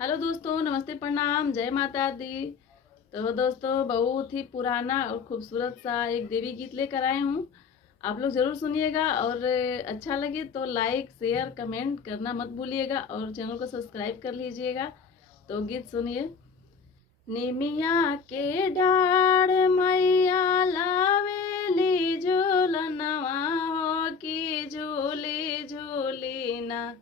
Hello दोस्तों, नमस्ते, प्रणाम, जय माता दी। तो दोस्तों, बहुत ही पुराना और खूबसूरत सा एक देवी गीत लेकर आए हूँ। आप लोग ज़रूर सुनिएगा और अच्छा लगे तो लाइक शेयर कमेंट करना मत भूलिएगा और चैनल को सब्सक्राइब कर लीजिएगा। तो गीत सुनिए। निमिया के डाढ़ मैया लावेली झूलनवा हो कि झूली झूली ना,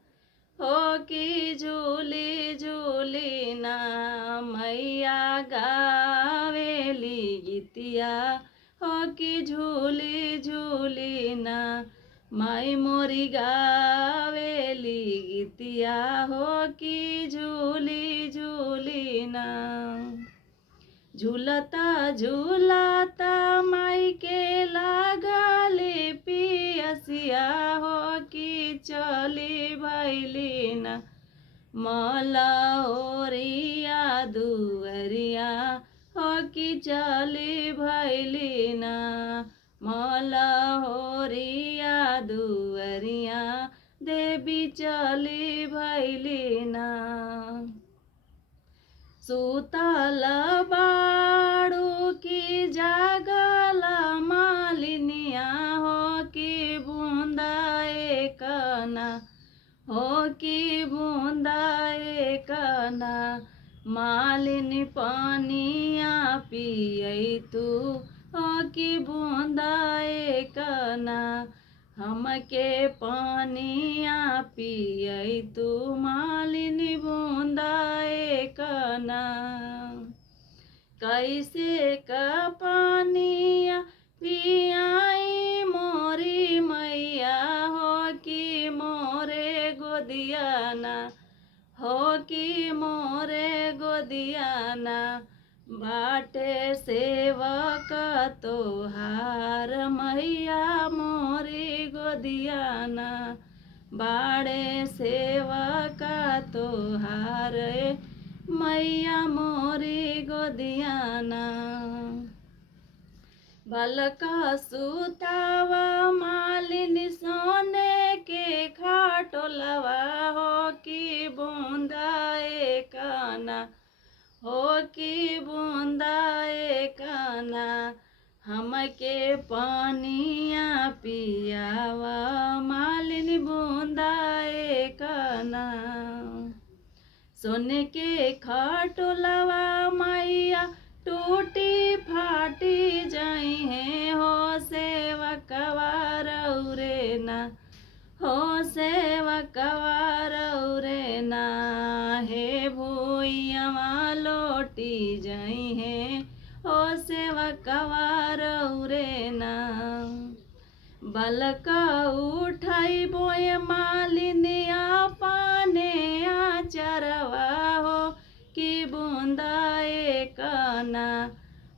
हो कि झूली झूली ना। मैया गावेली गीतिया हो कि झूली झूली ना। माई मोरी गावेली गीतिया हो कि झूली झूली ना। झूलता झूलता माई के लागले पियसिया हो कि चली भैली ना। मलहोरिया दुअरिया हो कि चली भैली ना। मलहोरिया दुअरिया देवी चली भैली ना। सुतल बाड़ू की जागल मालिनिया हो कि बूंदा एकना, हो कि बूंदा एकना। मालिनी पानिया पियई तू हो कि बूंदा एकना। हमके पानिया पियई तू मालिनी बूंदा एकना। कैसे का पानिया पियाई मोरी मैया हो कि मोरे गोदियाना, हो कि मोरे गोदियाना। बाटे सेवक तोहार मैया मोरी गोदियाना। बाड़े सेवक तोहार मैया मोरी गोदियाना। भलका सुतावा मालिनी सोने के खाटोलवा हो कि बूंदा एकना, हो कि बूंदा एकना। हमके पानिया पियावा मालिनी बूंदा एकना। सोने के खाटोलवा मैया टूटी फाटी जाई है हो सेवकवा रौरे ना, हो सेवकवा रौरे ना। हे भूइयावा लोटी जाई है हो सेवकवा रौरे ना। बलका उठाई बोए मालिनिया पाने आचरवा हो कि बूंदा एकना,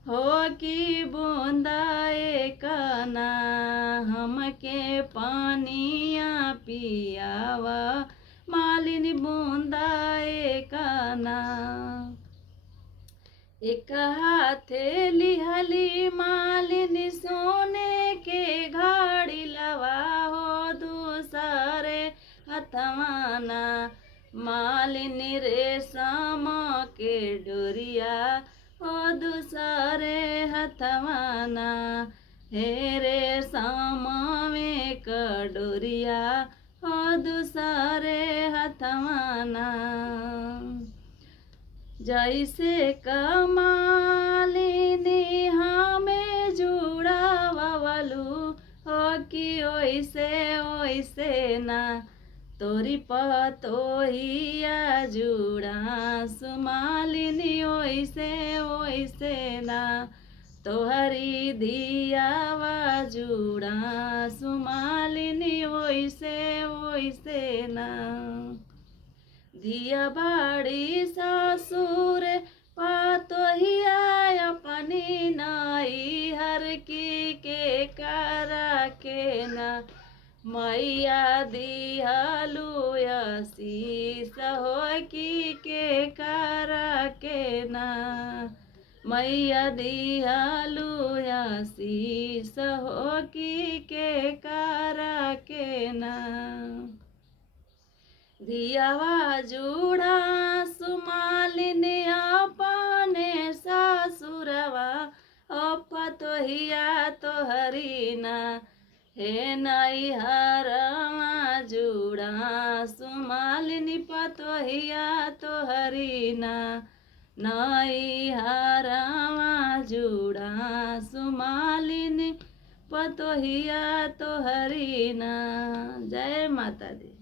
हो कि बूंदा एकना। हमके पानिया पियावा मालिनी बूंदा एकना। एक हाथे लिहली मालिनी सोने के घड़ी लवा हो दूसरे हथवाना। मालिनी रेशम के डोरिया हो दूसरे हथवाना। हे रेशम में डोरिया हो दूसरे हथवाना। जैसे कमालिनी हमें जुड़ावलू हो कि ओइसे ओइसे ना। तोरी पतोहिया जुड़ा सुमालिनी ओइसे ओइसे ना। तोहरी धियावा जुड़ा सुमालिनी ओइसे ओइसे ना। धिया बाड़ी सासुर पातोहिया अपनी नाई हर की के करा के ना। मैया दिहलु आशीष हो कि के करा के ना। मैया दिहलु आशीष हो कि के करा के ना। धियावा जुड़ा सुमा पतोहिया तो हरीना हे नैहरवा जुड़ा सुमालिनी पतोहिया तो हरीना नैहरवा जुड़ा सुमालिनी पतोहिया तो हरीना। जय माता दी।